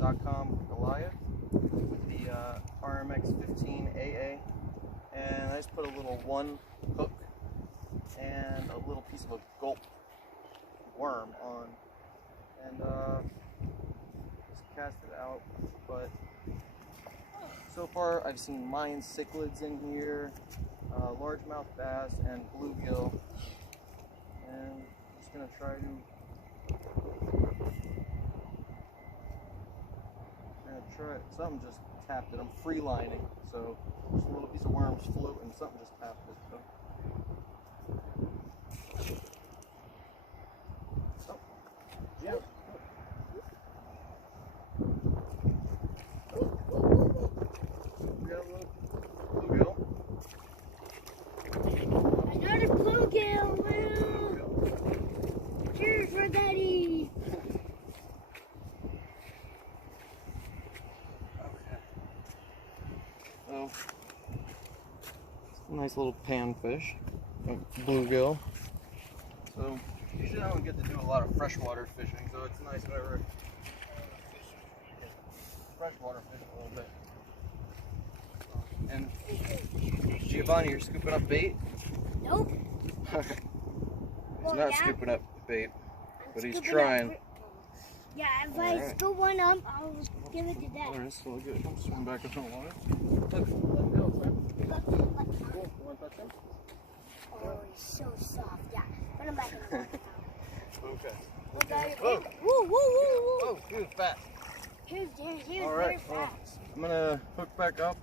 Dotcom Goliath with the RMX 15 AA, and I just put a little one hook and a little piece of a gulp worm on, and just cast it out. But so far I've seen Mayan cichlids in here, largemouth bass, and bluegill, and I'm just gonna try something just tapped it. I'm free lining, so just a little piece of worms floating, something just tapped it. So. Oh, yeah. We got a little bluegill. Another bluegill, woo! Cheers for Daddy! So, it's a nice little panfish, bluegill. So, usually I don't get to do a lot of freshwater fishing, so it's nice whenever freshwater fish a little bit. And Giovanni, you're scooping up bait? Nope. He's not scooping up bait, but he's trying. Yeah, if I scoop one up, I'll give it to Dad. Alright, so good. I'm swimming back up in the water. Look, let him go, son. Cool. You want to touch him? Oh, he's so soft. Yeah, put him back in the water Okay. now. Whoa. Woo, woo, woo, woo. Oh, he was fast. Here's All right. very fast. I'm going to hook back up.